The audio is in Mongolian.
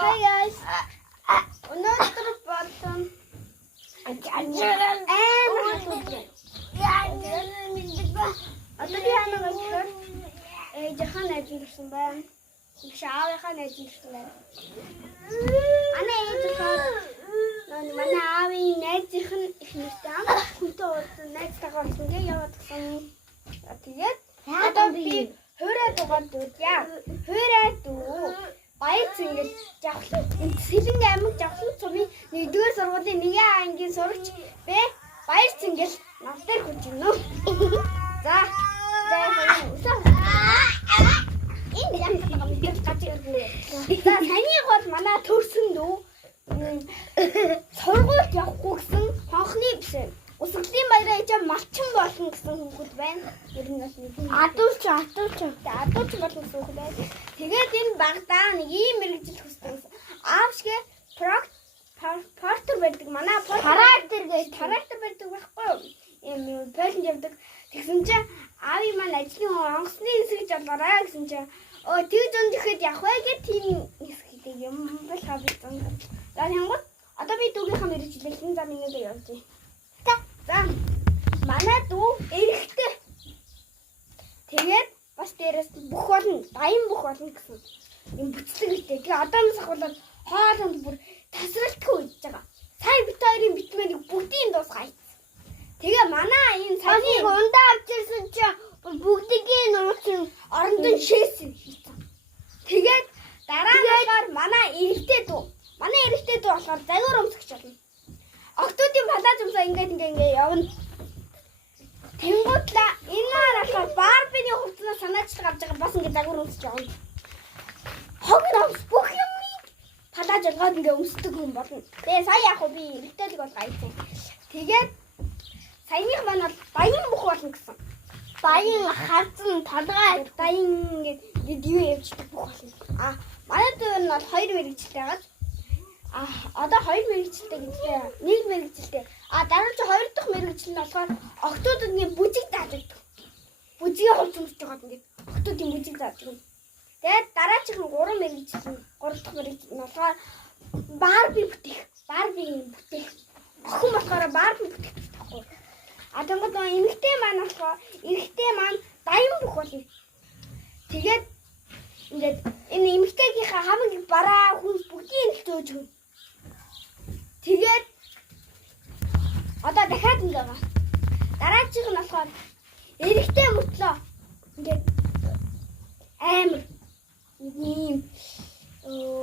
guys. Өнөөдөр бодсон. Одоо би яана гэхээр жахан ажилласан байна. Шаавынхаа ажилласан байна. Манай аавын найзынхан их нэртэй хүнтэй уулзсан найзтайгаа уулзсан яваад гсэн. Тэгээд одоо би хөрөө дугаар дуудъя. Хөрөө дүү. Баяц ингэж жавхлаа. Сэлэн аймаг жавхлаа цумын 1-р сургуулийн 1-ийн ангийн сурагч бэ. Баяц ингэж намтай хүч юм уу? За. Энэ яг нэг гацгий. За таны гол манай төрсөн дүү сургуульд явахгүй гэсэн хонхны бишээ. Усгалын баяраа ээж малчин болно гэсэн хүүхэд байна. Ер нь бас нэг адуулч болно гэсэн хүүхэд байна. Тэгээд энэ багтаа нэг ийм мэрэгжил хүсдэг. Аавшгээ портер байдаг. Манай характер байдаг байхгүй юу? Ийм пэйжэнд явдаг. Тэгсэн чинь аавын маань ажлын онгоцны хэсэг жаалгараа гэсэн чинь тэгж өндөхэд явах вэ гэх тийм хэсэг юм бол хавцсан. За янгот одоо би дүүгийнхаа мэрэгчлээ хэн зам инээдээ явуулъя. За манай дүү эрэхтэй. Тэгээд бас дээрээс бүх болно, баян бүх болно гэсэн юм бүтцэг үстэй. Тэгээ одоос ахвал хоолонд бүр тасралтгүй үйдэж байгаа. Сая бит хоёрын битмэнийг бүгдийн дуусгая. Тэгээ манай энэ цагийг ундаа авчирсан чи бүгдийн нууцын орондон шээсэн хийсэн. Тэгээд дараагаар манай эрэхтэй дүү. Манай эрэхтэй дүү болохоор загвар өмсгч болно. Октодын палаж өмсөө ингээд явна. Тэнгуудлаа энэ болохоор Барбины хувцснаа санаачлагж авч байгаа бас ингээд загвар өмсөж явна. Хог номс бүх юм палаж олгоод ингээд өмсдөг хүн болно. Тэгээ сая яг би эрэхтэйлэг бол гайцсан. Тэгээд саяных маань бол баян бүх болно гэсэн. Баян харцсан толгой баян ингээд юу явждаг бүх болно. Манай дүү нь бол 2 мэрэгчлээ байгаа. Одоо 2 мэрэгчлээ гэдэгтэй 1 мэрэгчлээ. Дараа чи 2 дахь мэрэгчл нь болохоор октодод нэг бүжиг дааждаг. Бүжигээ хувц өмсөж байгаа ингээд октодын бүжиг дааждаг. Тэгээд дараачих нь 3 мэрэгчл нь 3 дахь мэрэгчл нь болохоор Барби бүтээх. Охин болохоор Барби бүтээх таахгүй. Тэнгод эмэгтэй маань болохоор эрэхтэй маань баян бүх болно. Тэгээд ингээд энэ эмэгтэйгийнхаа хамгийн бараа хүнс бүгдийг л зөөж өгнө. Тэгээд одоо дахиад ингэ байгаа. Дараачих нь болохоор эрэхтэй мөтлөө ингээд амар нэг юм